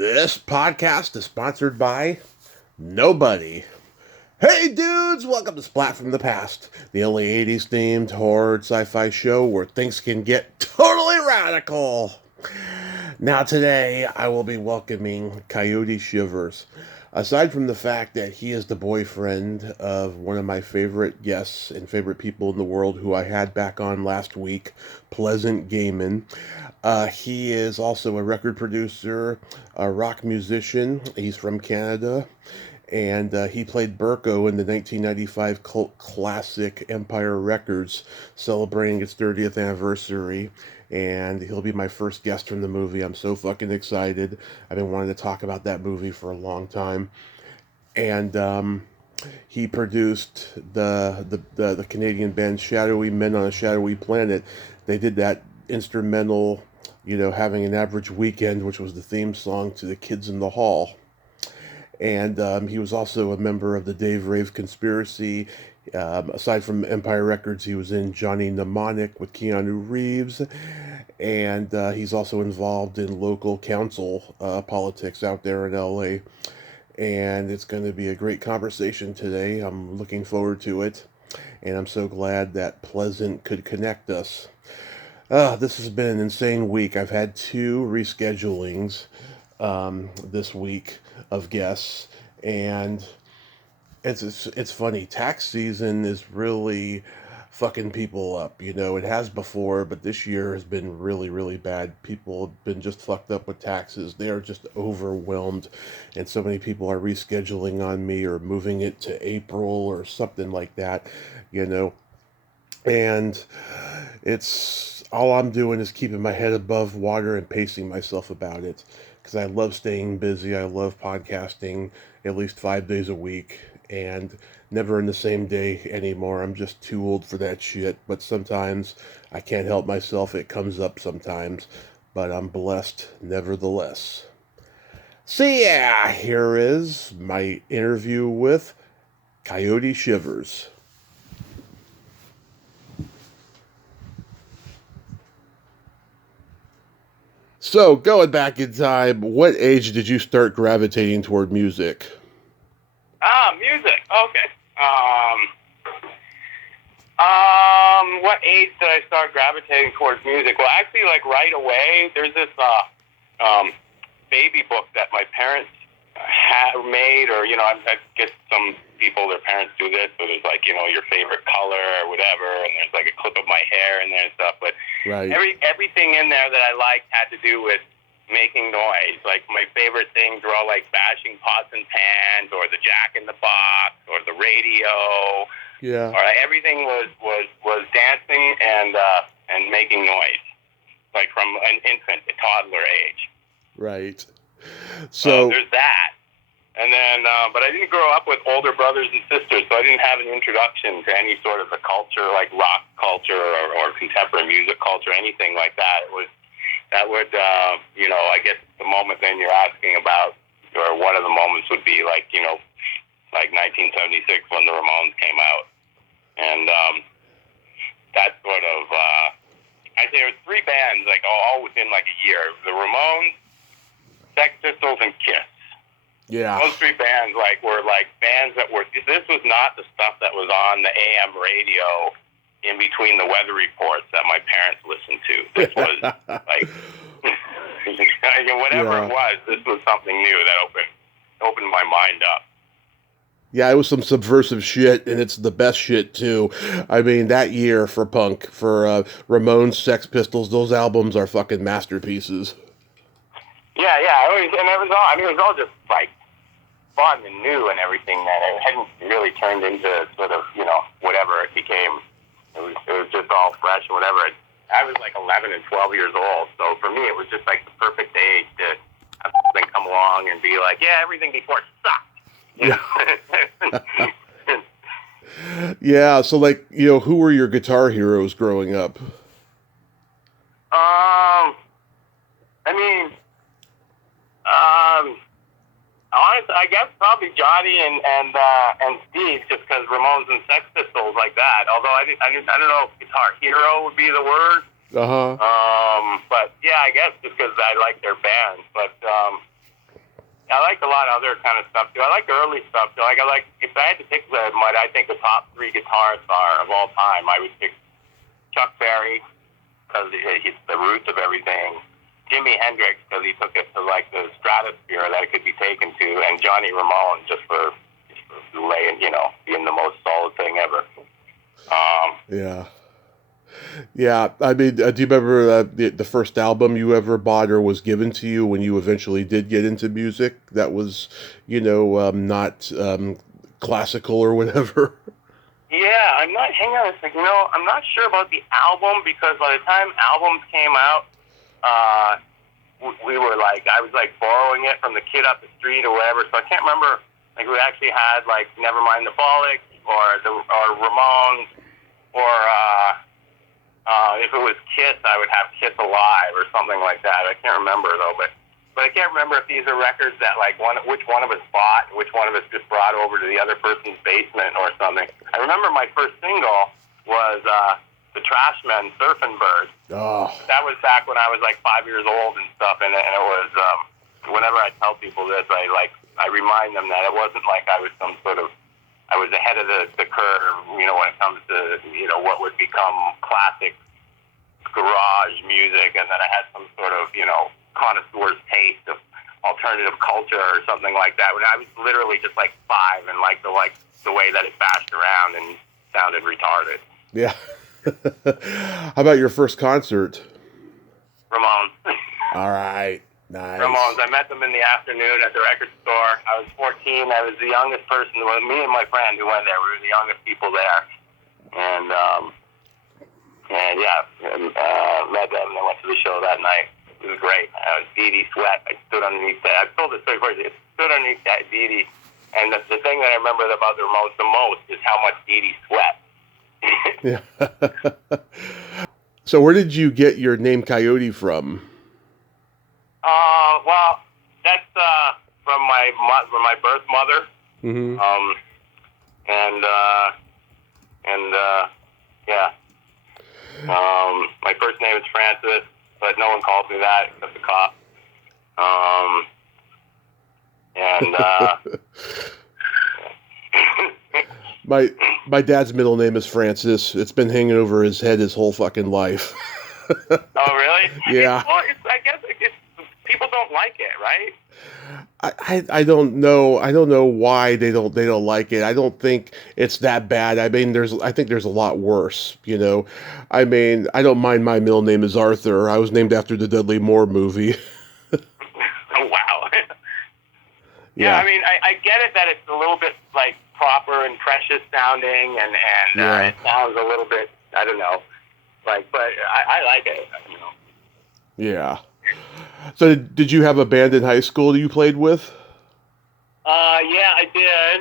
This podcast is sponsored by nobody. Hey dudes, welcome to Splat from the Past, the only 80s themed horror sci-fi show where things can get totally radical. Now today, I will be welcoming Coyote Shivers. Aside from the fact that he is the boyfriend of one of my favorite guests and favorite people in the world who I had back on last week, Pleasant Gaiman, he is also a record producer, a rock musician. He's from Canada, and he played Berko in the 1995 cult classic Empire Records, celebrating its 30th anniversary. And he'll be my first guest from the movie. I'm so fucking excited. I've been wanting to talk about that movie for a long time. And he produced the Canadian band Shadowy Men on a Shadowy Planet. They did that instrumental, Having an Average Weekend, which was the theme song to The Kids in the Hall. And he was also a member of the Dave Rave Conspiracy. Aside from Empire Records, he was in Johnny Mnemonic with Keanu Reeves. And he's also involved in local council politics out there in LA. And it's going to be a great conversation today. I'm looking forward to it. And I'm so glad that Pleasant could connect us. This has been an insane week. I've had 2 reschedulings this week of guests, and it's funny. Tax season is really fucking people up. It has before, but this year has been really, really bad. People have been just fucked up with taxes. They are just overwhelmed, and so many people are rescheduling on me or moving it to April or something like that, and it's all I'm doing is keeping my head above water and pacing myself about it, because I love staying busy. I love podcasting at least 5 days a week, and never in the same day anymore. I'm just too old for that shit. But sometimes I can't help myself. It comes up sometimes. But I'm blessed nevertheless. So yeah, here is my interview with Coyote Shivers. So, going back in time, what age did you start gravitating toward music? Music. Okay. What age did I start gravitating towards music? Well, actually, like right away, there's this baby book that my parents had made, or I guess some people, their parents do this, so there's like your favorite color or whatever, and there's like a clip of my hair in there and stuff. But right. Everything in there that I liked had to do with making noise. Like my favorite things were all like bashing pots and pans, or the Jack in the Box, or the radio. Yeah. Or everything was dancing and making noise, like from an infant to toddler age. Right. So there's that. And then, but I didn't grow up with older brothers and sisters, so I didn't have an introduction to any sort of the culture, like rock culture or contemporary music culture, anything like that. I guess the moment then you're asking about, or one of the moments would be like 1976 when the Ramones came out. And that sort of, I'd say there was 3 bands, like all within like a year. The Ramones, Sex Pistols, and Kiss. Yeah. Those 3 bands were bands that were, this was not the stuff that was on the AM radio in between the weather reports that my parents listened to. This was whatever it was, this was something new that opened my mind up. Yeah, it was some subversive shit, and it's the best shit, too. I mean, that year for punk, for Ramones, Sex Pistols, those albums are fucking masterpieces. Yeah, it was all just, fun and new and everything, that it hadn't really turned into sort of, whatever it became. It was just all fresh and whatever. I was, 11 and 12 years old, so for me, it was just, the perfect age to have something come along and be like, yeah, everything before sucked. Yeah. Yeah, so who were your guitar heroes growing up? Honestly, I guess probably Johnny and Steve, just because Ramones and Sex Pistols like that. Although I don't know if guitar hero would be the word. Uh-huh. But yeah, I guess just because I like their bands. But I liked a lot of other kind of stuff too. I like early stuff too. Like if I had to pick what I think the top 3 guitarists are of all time, I would pick Chuck Berry because he's the roots of everything. Jimi Hendrix because he took it to like the stratosphere that it could be taken to, and Johnny Ramone just for laying, being the most solid thing ever. Yeah. Yeah, I mean, do you remember the first album you ever bought or was given to you when you eventually did get into music that was, not classical or whatever? Yeah, hang on a second, I'm not sure about the album because by the time albums came out, we were like, I was like borrowing it from the kid up the street or whatever, so I can't remember, like we actually had like Nevermind the Bollocks or Ramones or, if it was Kiss, I would have Kiss Alive or something like that. I can't remember though, but I can't remember if these are records that like which one of us bought, and which one of us just brought over to the other person's basement or something. I remember my first single was the Trashmen, Surfing Bird. Oh. That was back when I was like 5 years old and stuff, and it was whenever I tell people this, I remind them that it wasn't like I was I was ahead of the curve, when it comes to, what would become classic garage music, and then I had some sort of, connoisseur's taste of alternative culture or something like that. When I was literally just like 5 and liked the way that it bashed around and sounded retarded. Yeah. How about your first concert? Ramones. All right. Nice. Ramones. I met them in the afternoon at the record store. I was 14. I was the youngest person. Me and my friend who went there, we were the youngest people there. And met them and I went to the show that night. It was great. I was Dee Dee Sweat. I stood underneath that. I've told this story before. I stood underneath that Dee Dee. And the thing that I remember about the Ramones the most is how much Dee Dee sweat. Yeah. So where did you get your name Coyote from? Well, that's from my birth mother. Mm-hmm. Yeah. My first name is Francis, but no one calls me that except the cop. My dad's middle name is Francis. It's been hanging over his head his whole fucking life. Oh, really? Yeah. I guess people don't like it, right? I don't know. I don't know why they don't like it. I don't think it's that bad. I mean, I think there's a lot worse, I mean, I don't mind my middle name is Arthur. I was named after the Dudley Moore movie. Oh, wow. Yeah. I mean, I get it that it's a little bit like proper and precious sounding, and it sounds a little bit, I don't know, but I like it, Yeah. So did you have a band in high school that you played with? Yeah, I did.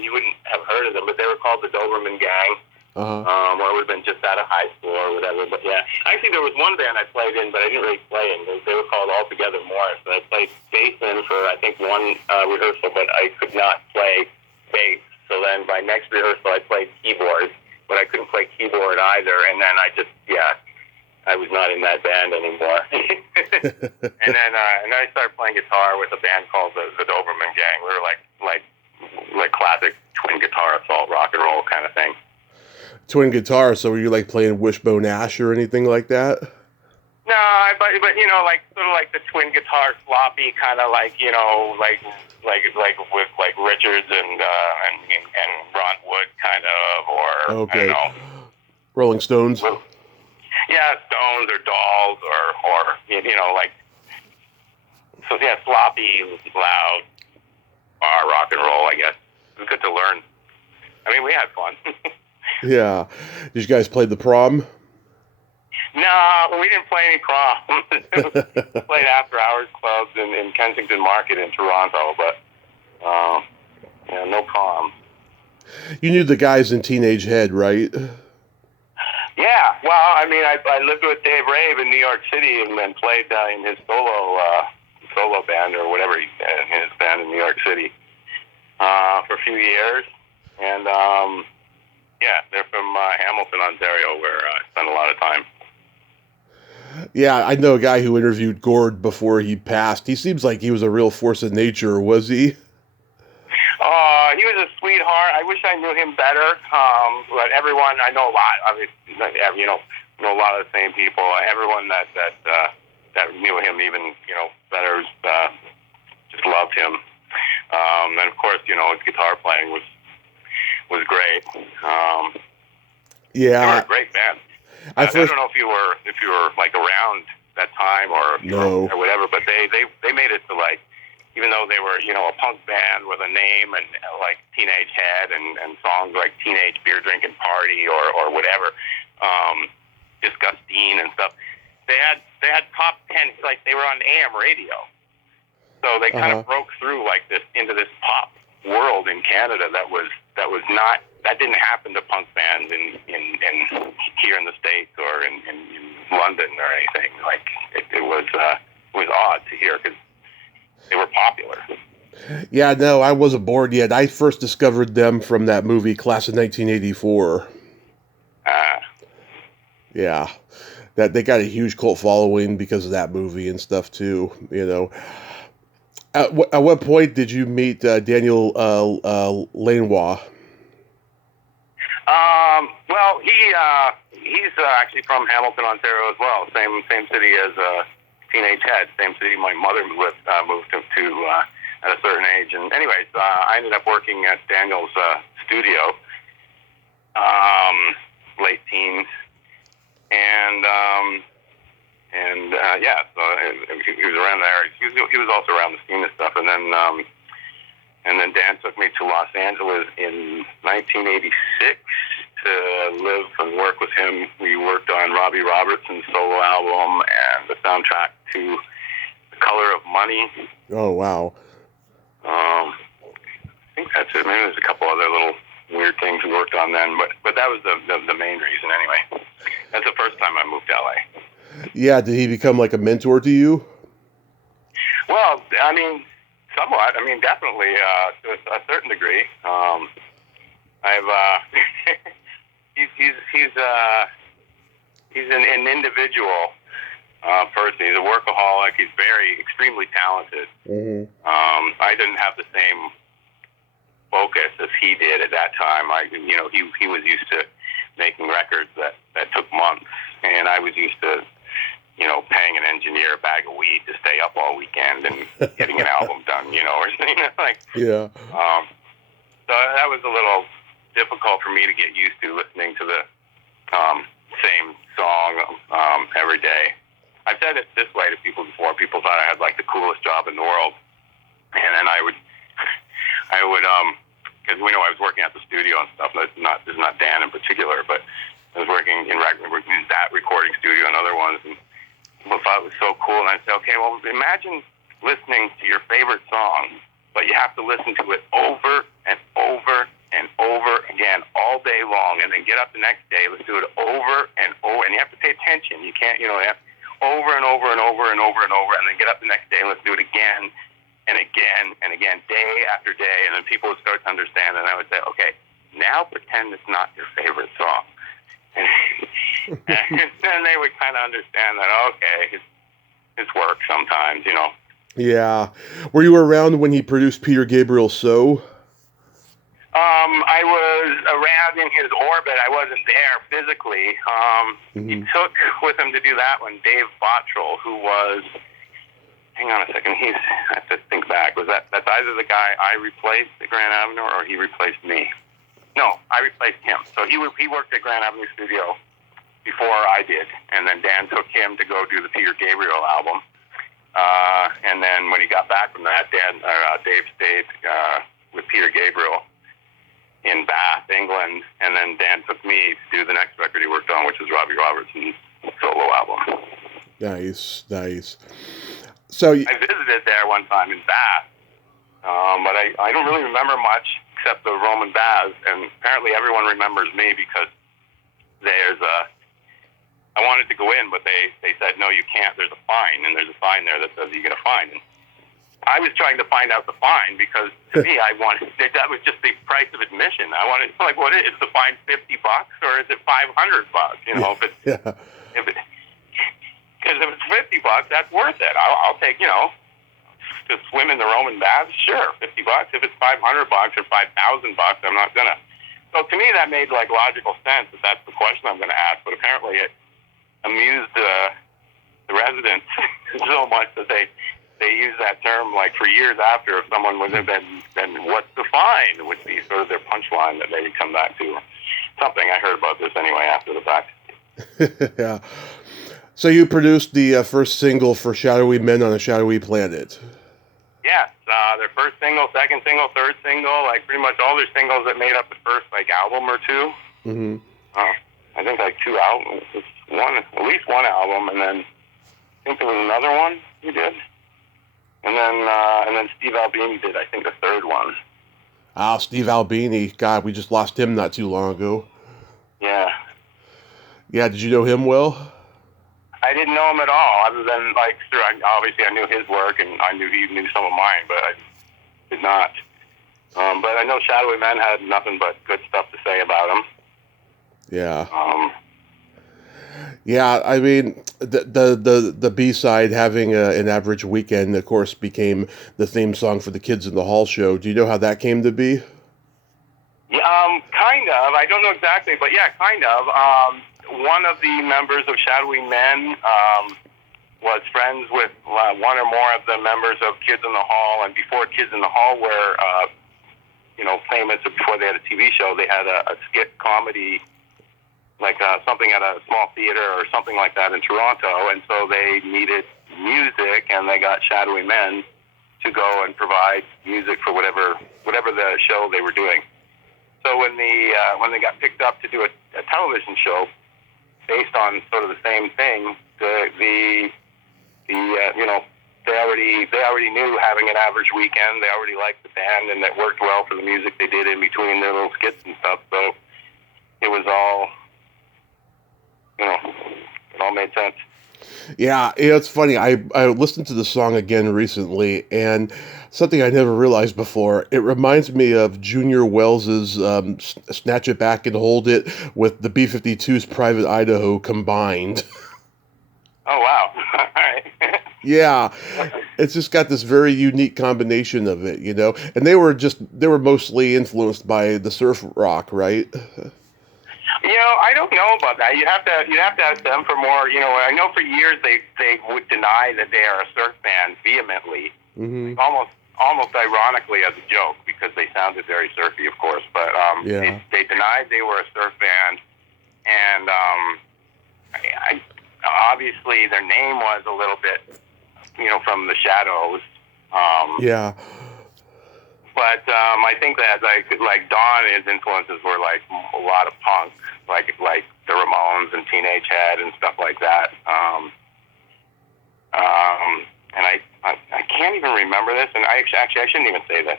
You wouldn't have heard of them, but they were called the Doberman Gang. Uh-huh. Or it would have been just out of high school or whatever. But yeah, actually there was one band I played in, but I didn't really play in. They were called All Together Morris. And I played bass in for I think one rehearsal, but I could not play bass. So then by next rehearsal I played keyboard, but I couldn't play keyboard either. And then I was not in that band anymore. And then I started playing guitar with a band called the Doberman Gang. We were like classic twin guitar assault rock and roll kind of thing. Twin guitar, so were you like playing Wishbone Ash or anything like that? No, but like sort of like the twin guitar sloppy kind of like with like Richards and Ron Wood kind of, or okay. I don't know, Rolling Stones. Yeah, Stones or Dolls or like, so yeah, sloppy, loud, rock and roll. I guess it was good to learn. I mean, we had fun. Yeah. Did you guys play the Prom? No, we didn't play any prom. We played after hours clubs in Kensington Market in Toronto, but no prom. You knew the guys in Teenage Head, right? Yeah, well, I mean, I lived with Dave Rave in New York City and then played in his solo band or whatever his band in New York City for a few years, and they're from Hamilton, Ontario, where I spent a lot of time. Yeah, I know a guy who interviewed Gord before he passed. He seems like he was a real force of nature, was he? He was a sweetheart. I wish I knew him better. But everyone, I know a lot. Obviously, know a lot of the same people. Everyone that knew him even better just loved him. And of course, his guitar playing was great. They were Yeah. a great band. I I first don't know if you were like around that time or No. or whatever, but they made it to, like, even though they were a punk band with a name and like Teenage Head and songs like Teenage Beer Drinking Party or whatever, Disgustine and stuff. They had top 10, like they were on AM radio, so they kind of broke through like this into this pop world in Canada that didn't happen to punk bands in here in the States or in London or anything. Like it was odd to hear because they were popular. Yeah, no, I wasn't born yet. I first discovered them from that movie, Class of 1984. Yeah, that they got a huge cult following because of that movie and stuff too. At what point did you meet Daniel Lanois? Well, he's actually from Hamilton, Ontario as well. Same city as Teenage Head. Same city my mother moved to at a certain age. And anyways, I ended up working at Daniel's studio, late teens, and yeah, so he was around there. He was also around the scene and stuff, and then Dan took me to Los Angeles in 1986 to live and work with him. We worked on Robbie Robertson's solo album and the soundtrack to The Color of Money. Oh, wow. I think that's it. Maybe there's a couple other little weird things we worked on then, but that was the main reason anyway. That's the first time I moved to LA. Yeah, did he become like a mentor to you? Well, I mean, somewhat. I mean, definitely to a certain degree. He's an individual person. He's a workaholic. He's extremely talented. Mm-hmm. I didn't have the same focus as he did at that time. He was used to making records that took months, and I was used to paying an engineer a bag of weed to stay up all weekend and getting an album done, or something like. Yeah. So that was a little difficult for me to get used to, listening to the same song every day. I've said it this way to people before. People thought I had like the coolest job in the world, and then I would, because I was working at the studio and stuff. This is not Dan in particular, but I was working in that recording studio and other ones, and people thought it was so cool. And I'd say, okay, well, imagine listening to your favorite song, but you have to listen to it over and over and over again all day long, and then get up the next day, let's do it over and over, and you have to pay attention. You can't, you have over and over and over and over and over, and then get up the next day, let's do it again and again and again, day after day, and then people would start to understand, and I would say, okay, now pretend it's not your favorite song. And then they would kind of understand that, okay, it's work sometimes, Yeah. Were you around when he produced Peter Gabriel's So? I was around in his orbit. I wasn't there physically. He took with him to do that one Dave Bottrell, who was, hang on a second, I have to think back. That's either the guy I replaced at Grand Avenue or he replaced me. No, I replaced him. So he worked at Grand Avenue Studio before I did, and then Dan took him to go do the Peter Gabriel album. And then when he got back from that, Dave stayed with Peter Gabriel in Bath, England, and then Dan took me to do the next record he worked on, which was Robbie Robertson's solo album. Nice. So I visited there one time in Bath, but I don't really remember much except the Roman baths, and apparently everyone remembers me because I wanted to go in, but they said, no, you can't, there's a fine, and there's a sign there that says you get a fine. And I was trying to find out the fine because to me, that was just the price of admission. I wanted, like, what is the fine, $50 or is it $500? Because if it's $50, that's worth it. I'll take, to swim in the Roman baths, sure, $50. If it's $500 or $5,000, I'm not gonna. So to me, that made like logical sense that that's the question I'm gonna ask. But apparently, it amused the residents so much that they used that term like for years after. If someone would have been, then what's the fine would be sort of their punchline that they would come back to. Something I heard about this anyway after the fact. Yeah. So you produced the first single for Shadowy Men on a Shadowy Planet. Yes, their first single, second single, third single, like pretty much all their singles that made up the first like album or two. Mm-hmm. I think like two albums, at least one album, and then I think there was another one we did, and then Steve Albini did I think the third one. Ah, Steve Albini. God, we just lost him not too long ago. Yeah. Yeah, did you know him well? I didn't know him at all, other than like obviously I knew his work and I knew he knew some of mine, but I did not. But I know Shadowy Men had nothing but good stuff to say about him. Yeah. Yeah, I mean the B-side, Having an Average Weekend, of course, became the theme song for the Kids in the Hall show. Do you know how that came to be? Yeah, kind of. I don't know exactly, but yeah, kind of. One of the members of Shadowy Men was friends with one or more of the members of Kids in the Hall, and before Kids in the Hall were, famous, before they had a TV show, they had a skit comedy, like something at a small theater or something like that in Toronto, and so they needed music, and they got Shadowy Men to go and provide music for whatever the show they were doing. So when they got picked up to do a television show based on sort of the same thing, they already knew Having an Average Weekend. They already liked the band, and it worked well for the music they did in between their little skits and stuff. So it was all, it all made sense. Yeah, it's funny. I listened to the song again recently, and something I never realized before, it reminds me of Junior Wells's Snatch It Back and Hold It with the B-52's Private Idaho combined. Oh, wow. All right. Yeah, it's just got this very unique combination of it, and they were mostly influenced by the surf rock, right? I don't know about that. You'd have to ask them for more. I know for years they would deny that they are a surf band vehemently, Mm-hmm. almost ironically as a joke, because they sounded very surfy, of course. But Yeah. they denied they were a surf band, and I obviously their name was a little bit, from the Shadows. Yeah. But I think that like Don, his influences were like a lot of punk, like the Ramones and Teenage Head and stuff like that. And I can't even remember this, and I shouldn't even say this.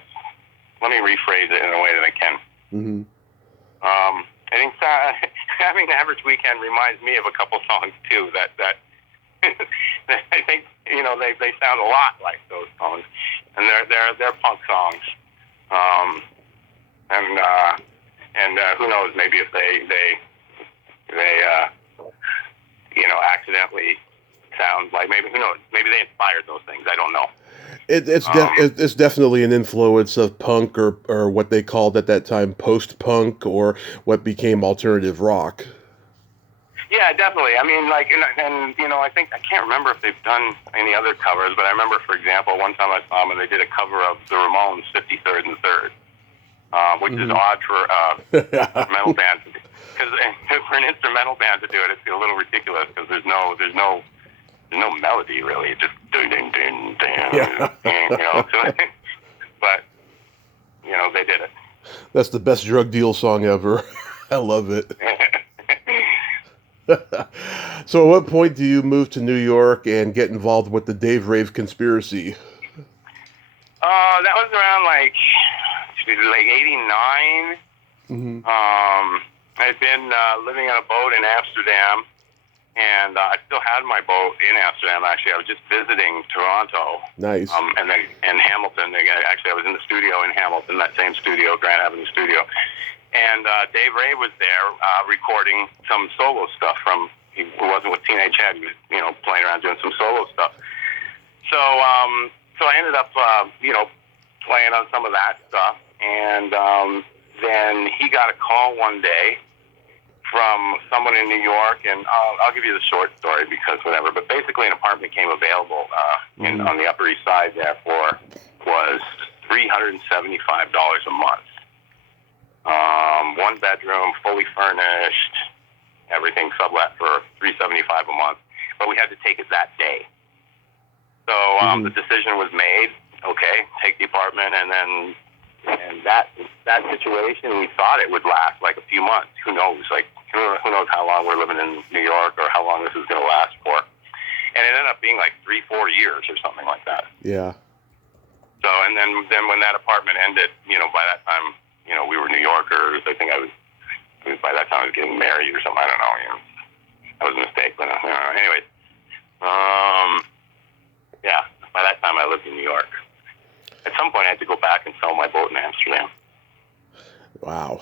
Let me rephrase it in a way that I can. Mm-hmm. I think Having an Average Weekend reminds me of a couple songs too that I think they sound a lot like those songs, and they're punk songs. And who knows? Maybe if they accidentally sound like, maybe, who knows? Maybe they inspired those things. I don't know. It's definitely an influence of punk or what they called at that time post-punk, or what became alternative rock. Yeah, definitely. I mean, like, and I think, I can't remember if they've done any other covers, but I remember, for example, one time I saw them and they did a cover of the Ramones' 53rd and 3rd, which is odd for a metal band to do. Because for an instrumental band to do it, it's a little ridiculous, because there's no melody, really. It's just ding ding ding ding, but they did it. That's the best drug deal song ever. I love it. So at what point do you move to New York and get involved with the Dave Rave conspiracy? That was around like 89. Mm-hmm. I'd been living on a boat in Amsterdam, and I still had my boat in Amsterdam. Actually, I was just visiting Toronto. Nice. And then in Hamilton. Actually, I was in the studio in Hamilton, that same studio, Grand Avenue Studio. And Dave Ray was there recording some solo stuff from he wasn't with Teenage Head. He was, playing around doing some solo stuff. So, so I ended up, playing on some of that stuff. And then he got a call one day from someone in New York, and I'll give you the short story because whatever. But basically, an apartment came available on the Upper East Side. Therefore, was $375 a month. 1 bedroom, fully furnished, everything sublet for $375 a month. But we had to take it that day. So the decision was made. Okay, take the apartment, and that situation, we thought it would last like a few months. Who knows? Like who knows how long we're living in New York or how long this is going to last for? And it ended up being like 3-4 years or something like that. Yeah. So and then when that apartment ended, by that time, we were New Yorkers. I think by that time I was getting married or something. I don't know. That was a mistake, but anyways. Yeah. By that time I lived in New York. At some point, I had to go back and sell my boat in Amsterdam. Wow.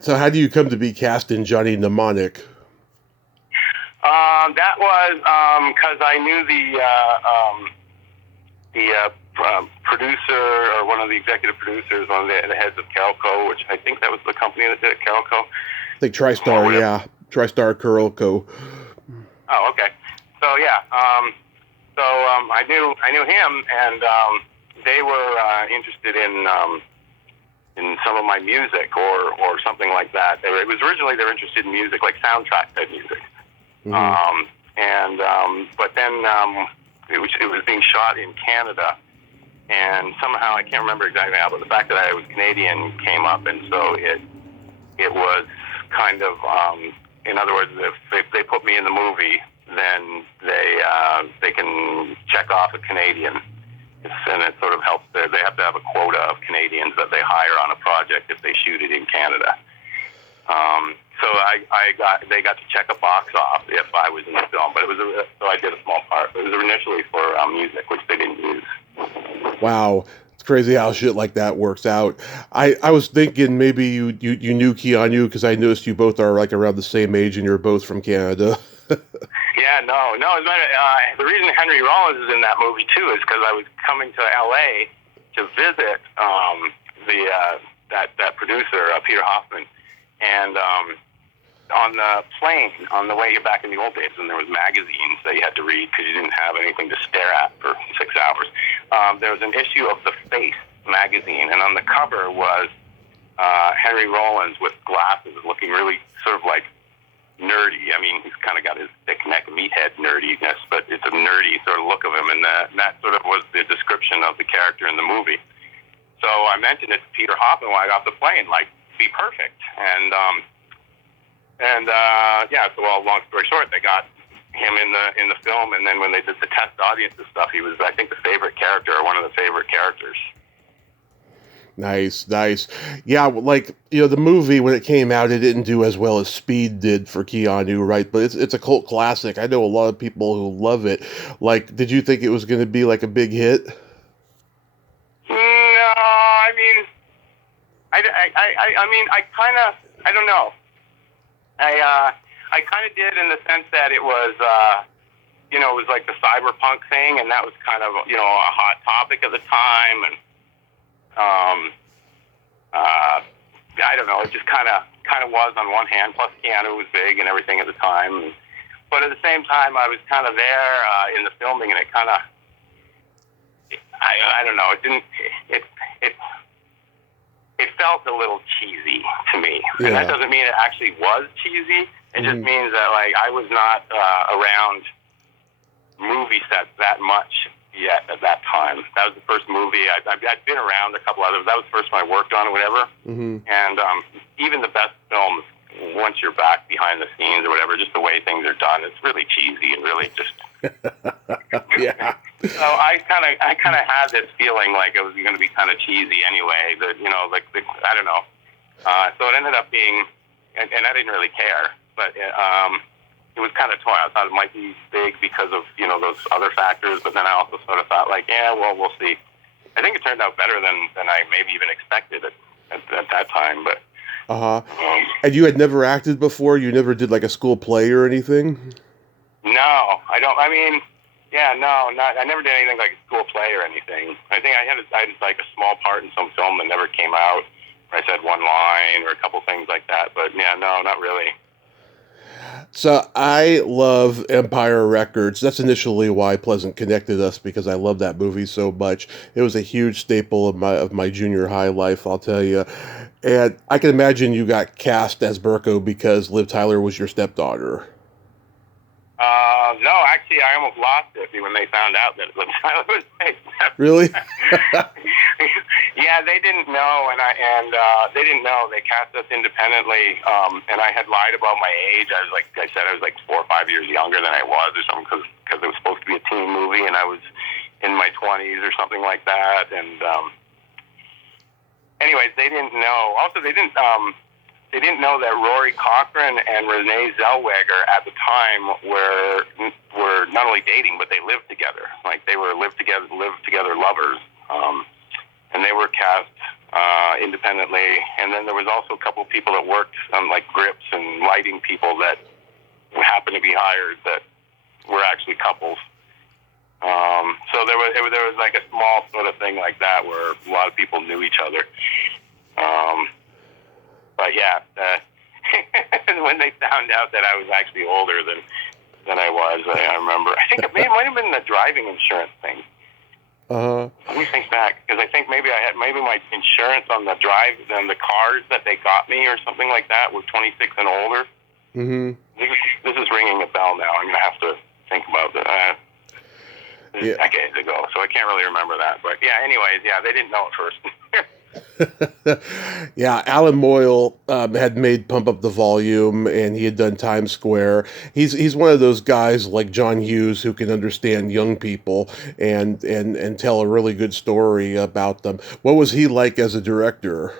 So how do you come to be cast in Johnny Mnemonic? That was because I knew the producer, or one of the executive producers, one of the heads of Carolco, which I think that was the company that did it, Carolco. I think TriStar, yeah. TriStar Carolco. Oh, okay. So, yeah. I knew him, and they were interested in some of my music or something like that. It was originally they were interested in music, like soundtrack type music. But then it was being shot in Canada, and somehow I can't remember exactly how, but the fact that I was Canadian came up, and so it was kind of in other words, if they put me in the movie, then they can check off a Canadian. And it sort of helps. They have to have a quota of Canadians that they hire on a project if they shoot it in Canada. So they got to check a box off if I was in the film, but so I did a small part. It was initially for music, which they didn't use. Wow, it's crazy how shit like that works out. I was thinking maybe you knew Keanu because I noticed you both are like around the same age and you're both from Canada. Yeah, no. The reason Henry Rollins is in that movie too is because I was coming to L.A. to visit that producer, Peter Hoffman, and on the plane on the way back in the old days when there was magazines that you had to read because you didn't have anything to stare at for 6 hours. There was an issue of The Face magazine, and on the cover was Henry Rollins with glasses, looking really sort of like nerdy. I mean, he's kind of got his thick neck, meathead nerdiness, but it's a nerdy sort of look of him, and that sort of was the description of the character in the movie. So I mentioned it to Peter Hoffman when I got off the plane, like, be perfect. And so long story short, they got him in the film, and then when they did the test audiences stuff, he was, I think, the favorite character, or one of the favorite characters. Nice. Yeah, like, the movie, when it came out, it didn't do as well as Speed did for Keanu, right? But it's a cult classic. I know a lot of people who love it. Like, did you think it was going to be, like, a big hit? No, I mean, I don't know. I kind of did in the sense that it was, it was like the cyberpunk thing, and that was kind of, a hot topic at the time, and I don't know. It just kind of was on one hand. Plus, Keanu was big and everything at the time. But at the same time, I was kind of there in the filming, and it kind of, I don't know. It didn't. It felt a little cheesy to me, and that doesn't mean it actually was cheesy. It just means that like I was not around movie sets that much yet at that time. That was the first movie. I'd been around a couple others. That was the first one I worked on or whatever. And even the best films, once you're back behind the scenes or whatever, just the way things are done, it's really cheesy and really just. Yeah. So I kind of had this feeling like it was going to be kind of cheesy anyway. That I don't know. So it ended up being, and I didn't really care, but. It was kind of toy. I thought it might be big because of, those other factors, but then I also sort of thought like, yeah, well, we'll see. I think it turned out better than I maybe even expected at that time, but Uh-huh. And you had never acted before? You never did like a school play or anything? No, I don't. I mean, yeah, no, not. I never did anything like a school play or anything. I think I had like a small part in some film that never came out. Where I said one line or a couple things like that, but yeah, no, not really. So I love Empire Records. That's initially why Pleasant connected us, because I love that movie so much. It was a huge staple of my junior high life, I'll tell you. And I can imagine you got cast as Berko because Liv Tyler was your stepdaughter. No, actually, I almost lost it when they found out that Liv Tyler was my stepdaughter. Really? Yeah, they didn't know, and they didn't know. They cast us independently, and I had lied about my age. I said I was like 4 or 5 years younger than I was, or something, because it was supposed to be a teen movie, and I was in my 20s or something like that. And anyways, they didn't know. Also, they didn't know that Rory Cochrane and Renee Zellweger at the time were not only dating, but they lived together. Like, they were lived together lovers. And they were cast independently. And then there was also a couple of people that worked on like grips and lighting people that happened to be hired that were actually couples. So there was like a small sort of thing like that where a lot of people knew each other. But yeah, when they found out that I was actually older than I was, I remember. I think it might have been the driving insurance thing. Let me think back, because I think maybe my insurance on the cars that they got me or something like that were 26 and older. Mm-hmm. This is ringing a bell now. I'm gonna have to think about that. This is decades ago, so I can't really remember that. But yeah, anyways, yeah, they didn't know at first. Yeah, Alan Moyle had made Pump Up the Volume, and he had done Times Square. He's one of those guys like John Hughes who can understand young people and tell a really good story about them. What was he like as a director?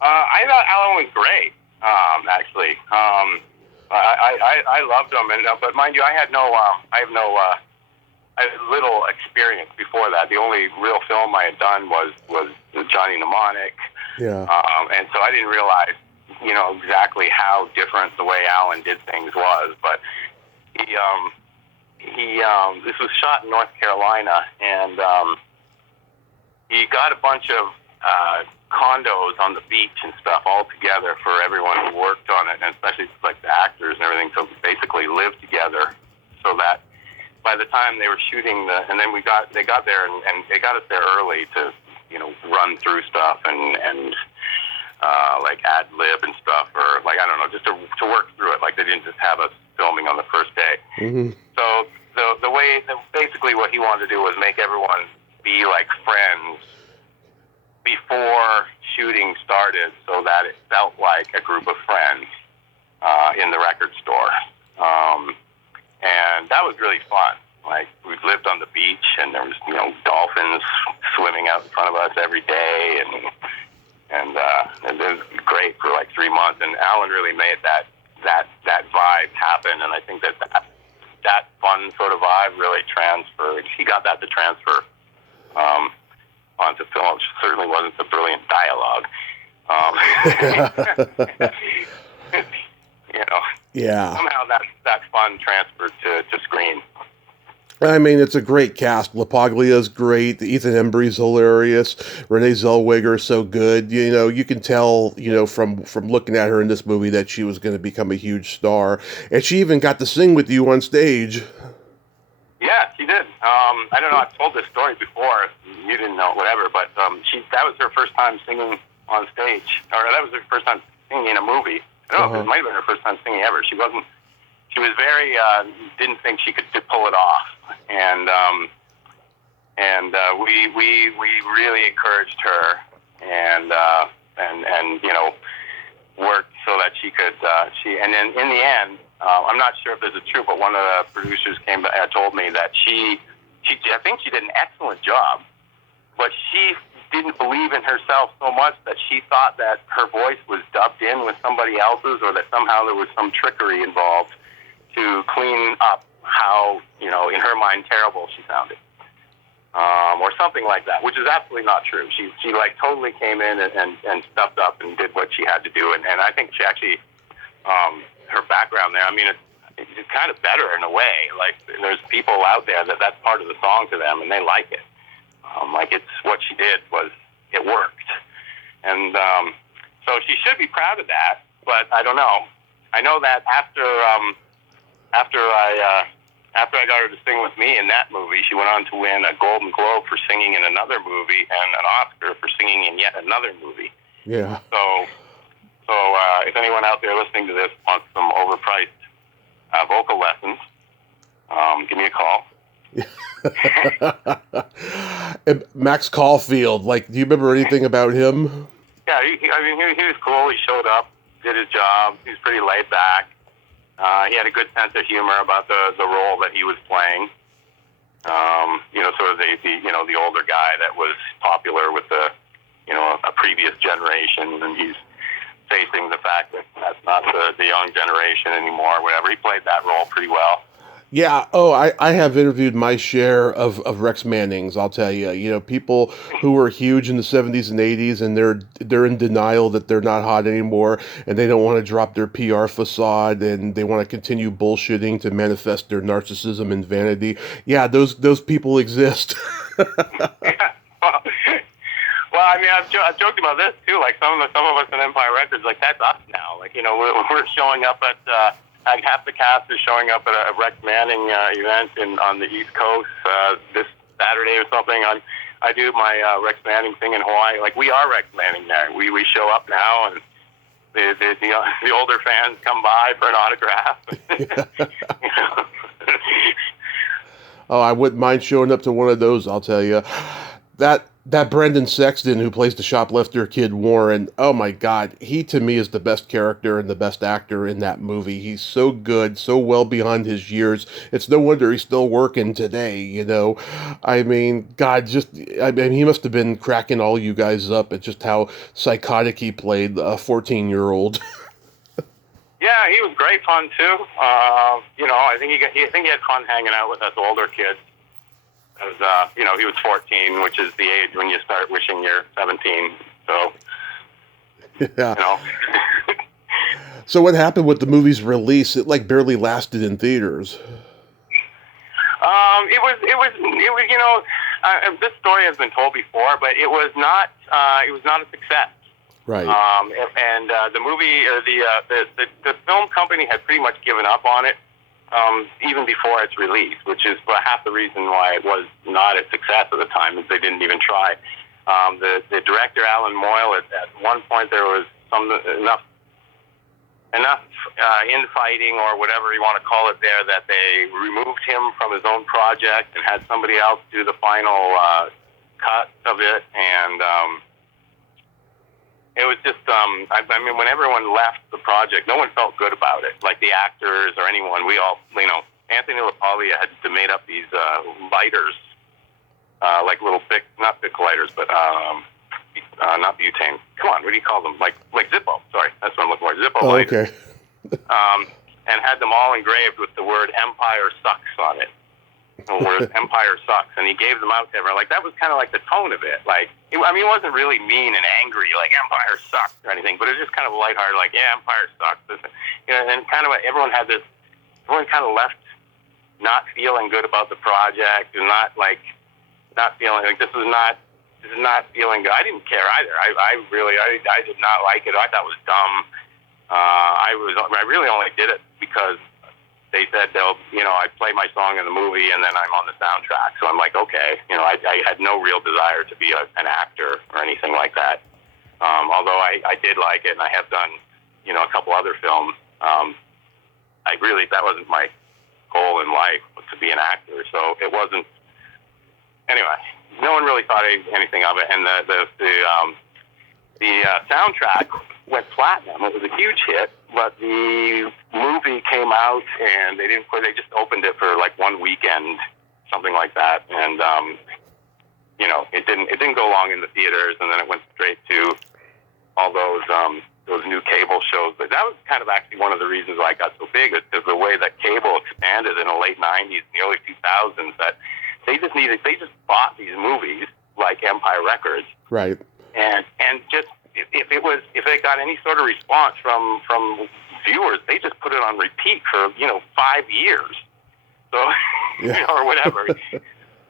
I thought Alan was great. Actually, I loved him, but mind you, I had little experience before that. The only real film I had done was Johnny Mnemonic. Yeah. And so I didn't realize, exactly how different the way Alan did things was. But he this was shot in North Carolina, and he got a bunch of condos on the beach and stuff all together for everyone who worked on it, and especially like the actors and everything. So basically lived together, so that by the time they were shooting and then they got there and they got us there early to, run through stuff and like ad lib and stuff, or like, I don't know, just to work through it. Like, they didn't just have us filming on the first day. Mm-hmm. So basically what he wanted to do was make everyone be like friends before shooting started, so that it felt like a group of friends in the record store. And that was really fun. Like, we lived on the beach, and there was, dolphins swimming out in front of us every day, and it was great for like 3 months. And Alan really made that vibe happen, and I think that fun sort of vibe really transferred. He got that to transfer onto film. It certainly wasn't the brilliant dialogue. Yeah. Somehow that fun transferred to screen. I mean, it's a great cast. LaPaglia's great. Ethan Embry's hilarious. Renee Zellweger is so good. You can tell, from looking at her in this movie that she was going to become a huge star. And she even got to sing with you on stage. Yeah, she did. I don't know, I've told this story before. You didn't know, whatever, but that was her first time singing on stage. Or that was her first time singing in a movie. I don't know if it might have been her first time singing ever. She was very, didn't think she could pull it off. And we really encouraged her and worked so that she could, and then in the end, I'm not sure if this is true, but one of the producers told me that I think she did an excellent job, but she didn't believe in herself so much that she thought that her voice was dubbed in with somebody else's, or that somehow there was some trickery involved to clean up how, in her mind, terrible she sounded. or something like that, which is absolutely not true. She like totally came in and stepped up and did what she had to do, and I think she actually, her background there, I mean, it's kind of better in a way. Like, there's people out there that's part of the song to them, and they like it. Like, it's what she did was, it worked. And so she should be proud of that, but I don't know. I know that after I got her to sing with me in that movie, she went on to win a Golden Globe for singing in another movie and an Oscar for singing in yet another movie. Yeah. So if anyone out there listening to this wants some overpriced vocal lessons, give me a call. And Max Caulfield, like, do you remember anything about him? Yeah, he was cool. He showed up, did his job. He was pretty laid back. He had a good sense of humor about the role that he was playing. Sort of the older guy that was popular with a previous generation, and he's facing the fact that that's not the young generation anymore. Whatever, he played that role pretty well. Yeah. Oh, I have interviewed my share of Rex Mannings. I'll tell you. People who were huge in the 70s and 80s, and they're in denial that they're not hot anymore, and they don't want to drop their PR facade, and they want to continue bullshitting to manifest their narcissism and vanity. Yeah, those people exist. Well, I mean, I've joked about this too. Like some of us in Empire Records, like that's us now. Like we're showing up at. Like half the cast is showing up at a Rex Manning event on the East Coast this Saturday or something. I do my Rex Manning thing in Hawaii. Like, we are Rex Manning there. We show up now, and the older fans come by for an autograph. Oh, I wouldn't mind showing up to one of those, I'll tell you. That Brendan Sexton, who plays the shoplifter Kid Warren, oh my God, he to me is the best character and the best actor in that movie. He's so good, so well beyond his years. It's no wonder he's still working today, I mean, God, he must have been cracking all you guys up at just how psychotic he played a 14-year-old. Yeah, he was great fun too. I think he had fun hanging out with us older kids. Because, he was 14, which is the age when you start wishing you're 17. So, yeah. So what happened with the movie's release? It like barely lasted in theaters. This story has been told before, but it was not a success. Right. And the movie, the film company had pretty much given up on it. Even before its release, which is half the reason why it was not a success at the time, is they didn't even try. The director, Alan Moyle, at one point there was enough infighting or whatever you want to call it there that they removed him from his own project and had somebody else do the final cut of it, and it was just, when everyone left the project, no one felt good about it. Like the actors or anyone, we all, Anthony LaPaglia had made up these lighters, like little not Bic lighters, but not butane. Come on, what do you call them? Like Zippo. Sorry, that's what I'm looking for. Zippo lighters. Okay. And had them all engraved with the word "Empire sucks" on it. The word "Empire sucks," and he gave them out to everyone. Like, that was kind of like the tone of it. Like, it wasn't really mean and angry, like "Empire sucks" or anything, but it was just kind of lighthearted, like, yeah, Empire sucks. And kind of everyone kind of left not feeling good about the project, and not feeling like this is not feeling good. I didn't care either. I did not like it. I thought it was dumb. I really only did it because they said I play my song in the movie and then I'm on the soundtrack. So I'm like, okay, I had no real desire to be an actor or anything like that. Although I did like it, and I have done, a couple other films. That wasn't my goal in life, was to be an actor. So it wasn't. Anyway, no one really thought anything of it, and the soundtrack went platinum. It was a huge hit, but the movie came out and they just opened it for like one weekend, something like that, and it didn't go long in the theaters, and then it went straight to all those new cable shows. But that was kind of actually one of the reasons why I got so big, is because the way that cable expanded in the late 90s and the early 2000s, that they just bought these movies like Empire Records, Right. and just if they got any sort of response from viewers, they just put it on repeat for 5 years, so Yeah. or whatever.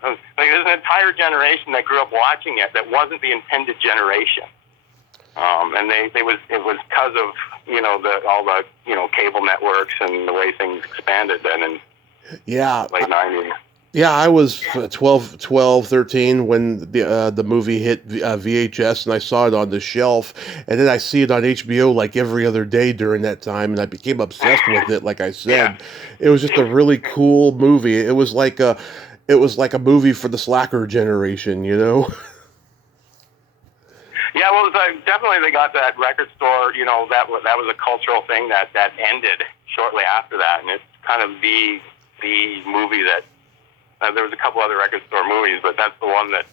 Like, there's an entire generation that grew up watching it that wasn't the intended generation, and it was because of all the cable networks and the way things expanded then in Yeah. late '90s. Yeah, I was 12, 13 when the movie hit VHS, and I saw it on the shelf, and then I see it on HBO like every other day during that time, and I became obsessed with it. Like I said, It was just a really cool movie. It was like a movie for the slacker generation, you know? Yeah, well, definitely they got that record store. That was a cultural thing that ended shortly after that, and it's kind of the movie that. There was a couple other record store movies, but that's the one that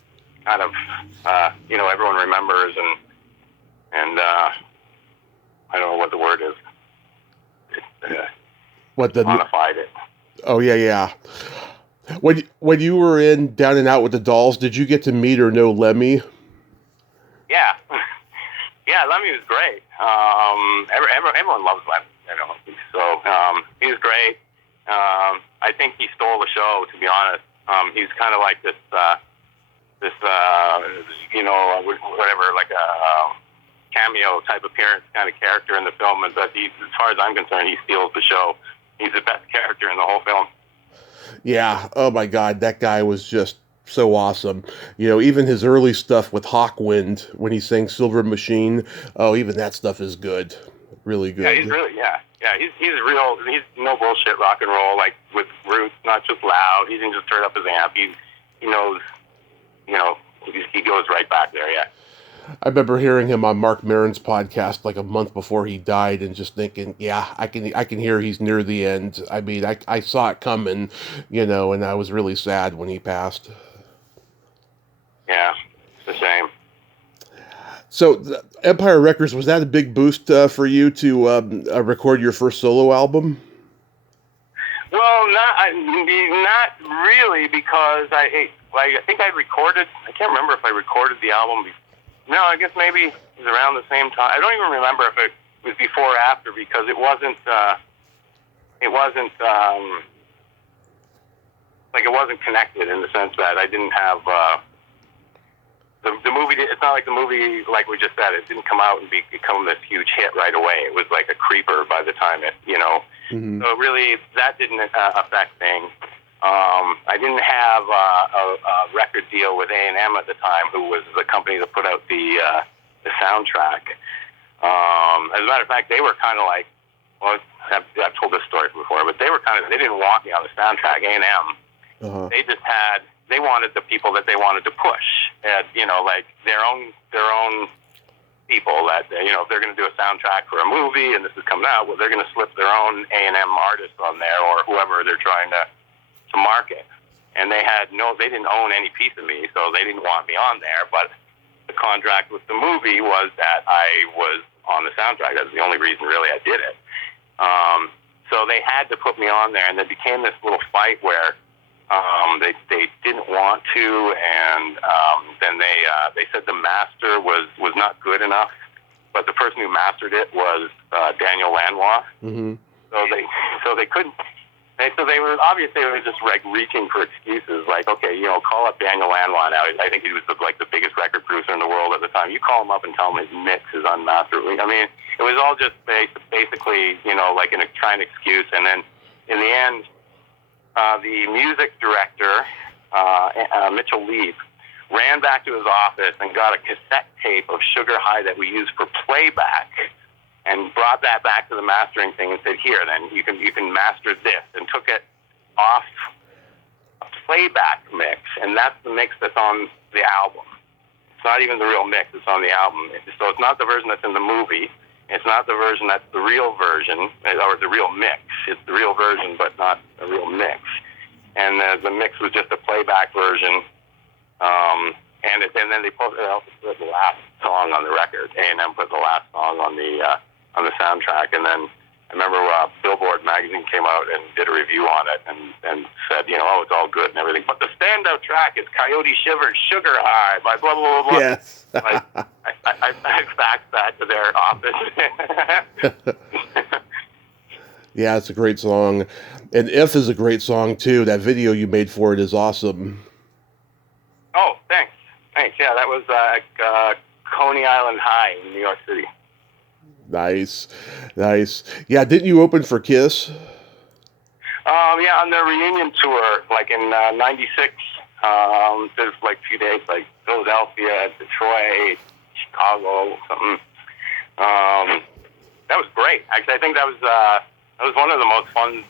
kind of everyone remembers, and I don't know what the word is. What the modified it. Oh yeah. When you were in Down and Out with the Dolls, did you get to meet or know Lemmy? Yeah, yeah, Lemmy was great. Everyone loves Lemmy, so he was great. I think he stole the show, to be honest. He's kind of like this whatever, like a cameo type appearance kind of character in the film. But as far as I'm concerned, he steals the show. He's the best character in the whole film. Yeah. Oh my God, that guy was just so awesome. Even his early stuff with Hawkwind when he sang Silver Machine. Oh, even that stuff is good. Really good. Yeah, he's really, yeah. He's real. He's no bullshit rock and roll, like with roots, not just loud. He didn't just turn up his amp. He knows, he goes right back there. Yeah. I remember hearing him on Mark Maron's podcast like a month before he died, and just thinking, yeah, I can hear he's near the end. I mean, I saw it coming, and I was really sad when he passed. Yeah, it's a shame. So, Empire Records, was that a big boost for you to record your first solo album? Well, not really, because I think I recorded. I can't remember if I recorded the album. No, I guess maybe it was around the same time. I don't even remember if it was before or after, because it wasn't connected in the sense that I didn't have. The movie, it's not like the movie, like we just said, it didn't come out and become this huge hit right away. It was like a creeper by the time it. Mm-hmm. So really, that didn't affect things. I didn't have a record deal with A&M at the time, who was the company that put out the soundtrack. As a matter of fact, they were kind of like, well, I've told this story before, but they didn't want me on the soundtrack, A&M. Uh-huh. They wanted the people that they wanted to push, and like their own people that if they're going to do a soundtrack for a movie and this is coming out, well, they're going to slip their own A&M artist on there or whoever they're trying to market. And they didn't own any piece of me, so they didn't want me on there. But the contract with the movie was that I was on the soundtrack. That's the only reason really I did it. So they had to put me on there, and it became this little fight where. They didn't want to, and then they said the master was not good enough, but the person who mastered it was Daniel Lanois. Mm-hmm. So they couldn't. So they were just like reaching for excuses, like, okay, call up Daniel Lanois now. I think he was the biggest record producer in the world at the time. You call him up and tell him his mix is unmasterly. I mean, it was all just basically like a trying excuse, and then in the end. The music director, Mitchell Leib, ran back to his office and got a cassette tape of Sugar High that we used for playback, and brought that back to the mastering thing and said, "Here, then you can master this," and took it off a playback mix, and that's the mix that's on the album. It's not even the real mix; it's on the album. So it's not the version that's in the movie. It's not the version that's the real version, or the real mix. It's the real version, but not a real mix. And the mix was just a playback version. And then they put the last song on the record. A&M put the last song on the soundtrack. And then I remember Billboard magazine came out and did a review on it and said, oh, it's all good and everything, but the standout track is Coyote Shivers, Sugar High by blah, blah, blah, blah. Yes. Like, I faxed that to their office. Yeah, it's a great song. And If is a great song, too. That video you made for it is awesome. Oh, thanks. Yeah, that was Coney Island High in New York City. Nice. Yeah, didn't you open for Kiss? Yeah, on their reunion tour, like in '96. There's like a few days, like Philadelphia, Detroit, Chicago, something. That was great. Actually, I think that was one of the most fun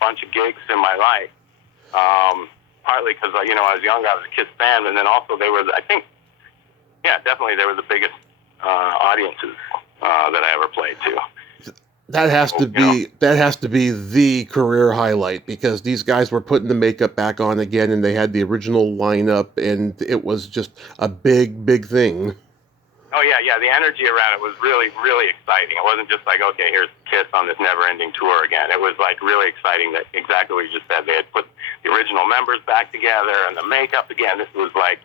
bunch of gigs in my life. Partly because I was young, I was a Kiss fan, and then also they were, I think, definitely they were the biggest audiences that I ever played to. That has to be the career highlight, because these guys were putting the makeup back on again, and they had the original lineup, and it was just a big thing. Oh yeah, the energy around it was really, really exciting. It wasn't just like, okay, here's Kiss on this never-ending tour again. It was like really exciting, that exactly what you just said. They had put the original members back together and the makeup again. This was like,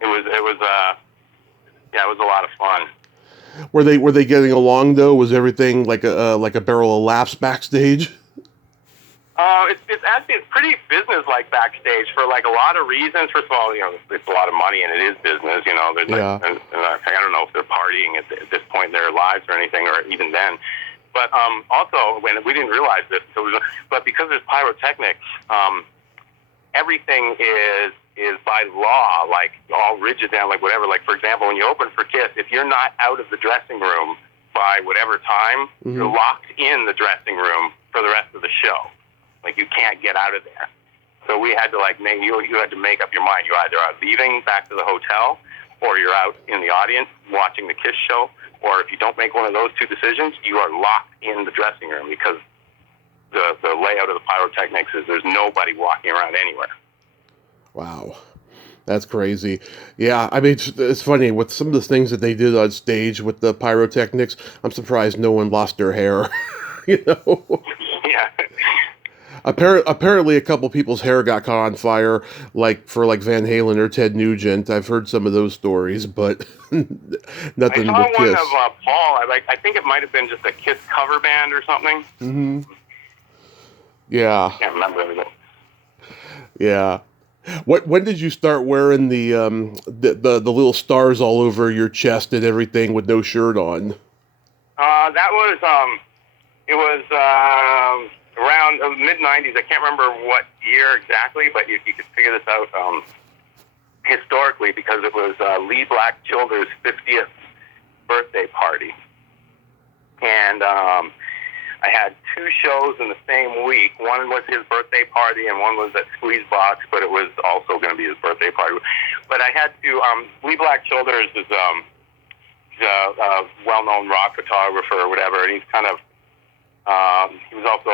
it was a lot of fun. Were they getting along though? Was everything like a barrel of laughs backstage? It's actually pretty business-like backstage for like a lot of reasons. First of all, it's a lot of money and it is business. There's Yeah. I don't know if they're partying at this point in their lives or anything, or even then. But also, when we didn't realize this, but because there's pyrotechnics, everything is by law, like all rigid down, like whatever. Like for example, when you open for Kiss, if you're not out of the dressing room by whatever time, Mm-hmm. you're locked in the dressing room for the rest of the show. Like you can't get out of there. So we had to you had to make up your mind. You either are leaving back to the hotel, or you're out in the audience watching the Kiss show. Or if you don't make one of those two decisions, you are locked in the dressing room, because the layout of the pyrotechnics is there's nobody walking around anywhere. Wow. That's crazy. Yeah, I mean, it's funny, with some of the things that they did on stage with the pyrotechnics, I'm surprised no one lost their hair. Yeah. Apparently a couple people's hair got caught on fire, like for Van Halen or Ted Nugent. I've heard some of those stories, but nothing I saw with one Kiss. of Paul. I think it might have been just a Kiss cover band or something. Mm-hmm. Yeah. I can't remember everything. Yeah. When did you start wearing the little stars all over your chest and everything with no shirt on? That was it was around the mid-'90s. I can't remember what year exactly, but you could figure this out historically, because it was Lee Black Childers' 50th birthday party. And I had two shows in the same week. One was his birthday party, and one was at Squeeze Box, but it was also going to be his birthday party. But I had to, Lee Black Childers is he's a well-known rock photographer or whatever, and he's kind of, he was also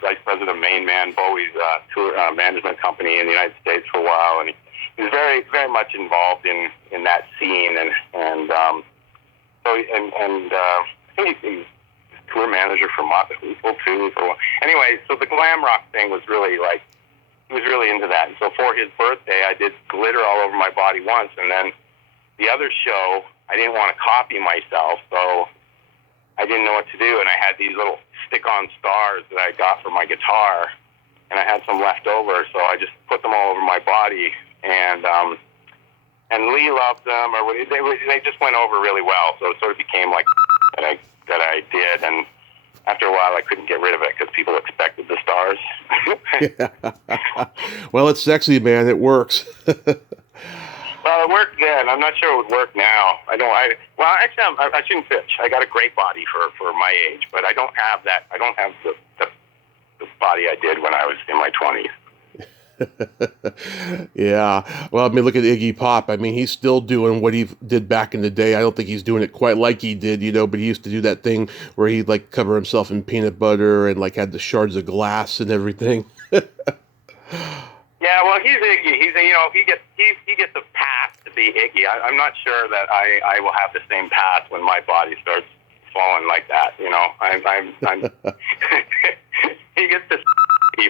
vice president of Main Man, Bowie's tour management company in the United States for a while, and he was very, very much involved in that scene, and I think he's tour manager for Motley Crue too. So anyway, so the glam rock thing was really he was really into that. And so for his birthday, I did glitter all over my body once, and then the other show, I didn't want to copy myself, so I didn't know what to do, and I had these little stick-on stars that I got for my guitar, and I had some left over, so I just put them all over my body, and Lee loved them, or they just went over really well, so it sort of became like that I did, and after a while I couldn't get rid of it because people expected the stars. Yeah. Well, it's sexy, man. It works. Well, it worked then. I'm not sure it would work now. I shouldn't bitch. I got a great body for my age, but I don't have that. I don't have the body I did when I was in my 20s. Yeah. Well, I mean, look at Iggy Pop. I mean, he's still doing what he did back in the day. I don't think he's doing it quite like he did, but he used to do that thing where he'd cover himself in peanut butter and had the shards of glass and everything. Yeah, well, he's Iggy. He gets a pass to be Iggy. I'm not sure that I will have the same pass when my body starts flowing like that. You know, I'm he gets to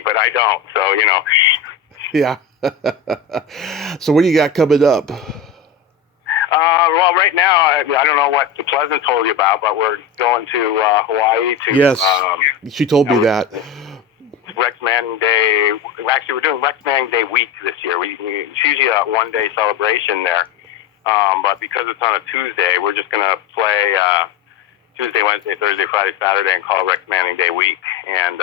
but I don't. So, you know. Yeah. So what do you got coming up? Well, right now, I don't know what the Pleasant told you about, but we're going to Hawaii to. Yes, she told me that. Rex Manning Day. Actually, we're doing Rex Manning Day week this year. It's usually a one-day celebration there, but because it's on a Tuesday, we're just going to play Tuesday, Wednesday, Thursday, Friday, Saturday, and call it Rex Manning Day week. And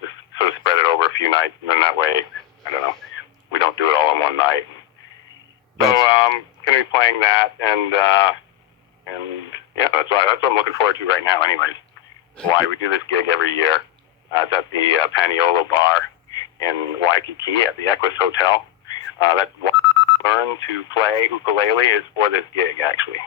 just sort of spread it over a few nights, and then that way, I don't know, we don't do it all in one night. So going to be playing that, and that's what I'm looking forward to right now. Anyways, Hawaii, we do this gig every year. It's at the Paniolo Bar in Waikiki at the Equus Hotel. That's what I learned to play ukulele is for this gig, actually.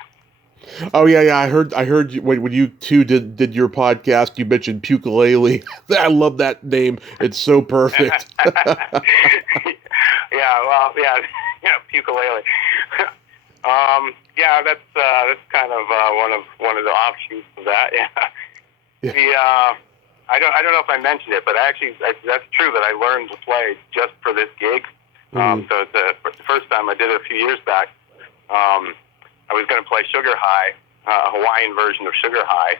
Oh yeah. I heard when you two did your podcast, you mentioned ukulele. I love that name. It's so perfect. Ukulele. That's kind of one of the offshoots of that. Yeah. I don't know if I mentioned it, but that's true that I learned to play just for this gig. So the first time I did it a few years back, I was going to play Sugar High, a Hawaiian version of Sugar High,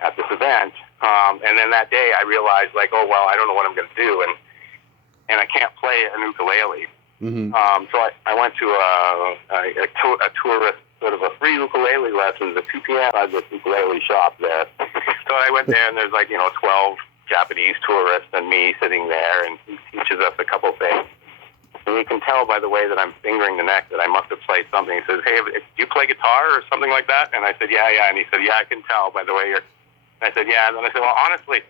at this event. And then that day I realized, I don't know what I'm going to do, and I can't play an ukulele. Mm-hmm. So I went to a tourist, sort of a free ukulele lessons at 2 p.m. at this ukulele shop there. So I went there, and there's 12 Japanese tourists and me sitting there, and he teaches us a couple things. And you can tell by the way that I'm fingering the neck that I must have played something. He says, "Hey, do you play guitar or something like that?" And I said, "Yeah." And he said, "Yeah, I can tell by the way you're." And I said, "Yeah." And then I said, "Well, honestly,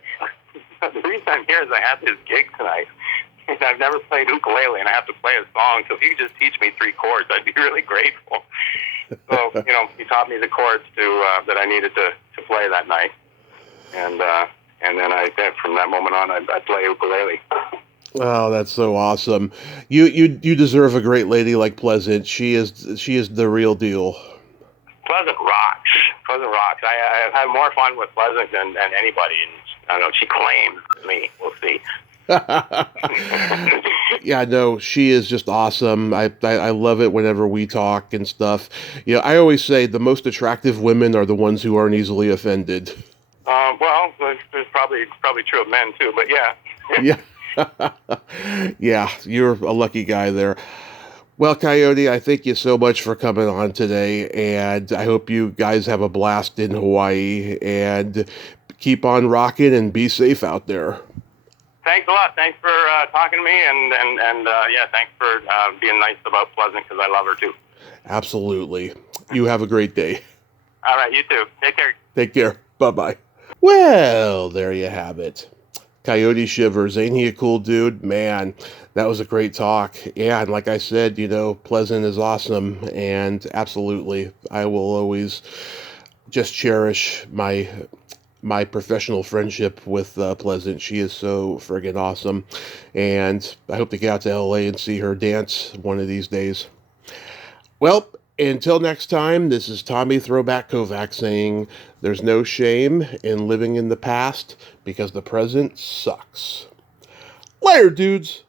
the reason I'm here is I have this gig tonight. And I've never played ukulele, and I have to play a song. So if you could just teach me 3 chords, I'd be really grateful." So, he taught me the chords that I needed to play that night. And then from that moment on, I play ukulele. Oh, that's so awesome. You deserve a great lady like Pleasant. She is the real deal. Pleasant rocks. I've had more fun with Pleasant than anybody. And I don't know, she claims me. We'll see. Yeah, no, she is just awesome. I love it whenever we talk and stuff. I always say the most attractive women are the ones who aren't easily offended. Well, it's probably true of men too, but yeah. Yeah. Yeah, you're a lucky guy there. Well, Coyote, I thank you so much for coming on today, and I hope you guys have a blast in Hawaii, and keep on rocking and be safe out there. Thanks a lot. Thanks for talking to me, and thanks for being nice about Pleasant, because I love her too. Absolutely. You have a great day. All right, you too. Take care. Take care. Bye-bye. Well, there you have it. Coyote Shivers, ain't he a cool dude? Man, that was a great talk. Yeah, and like I said, Pleasant is awesome, and absolutely, I will always just cherish my professional friendship with Pleasant. She is so friggin' awesome, and I hope to get out to LA and see her dance one of these days. Well, until next time, this is Tommy Throwback Kovac saying there's no shame in living in the past because the present sucks. Later, dudes!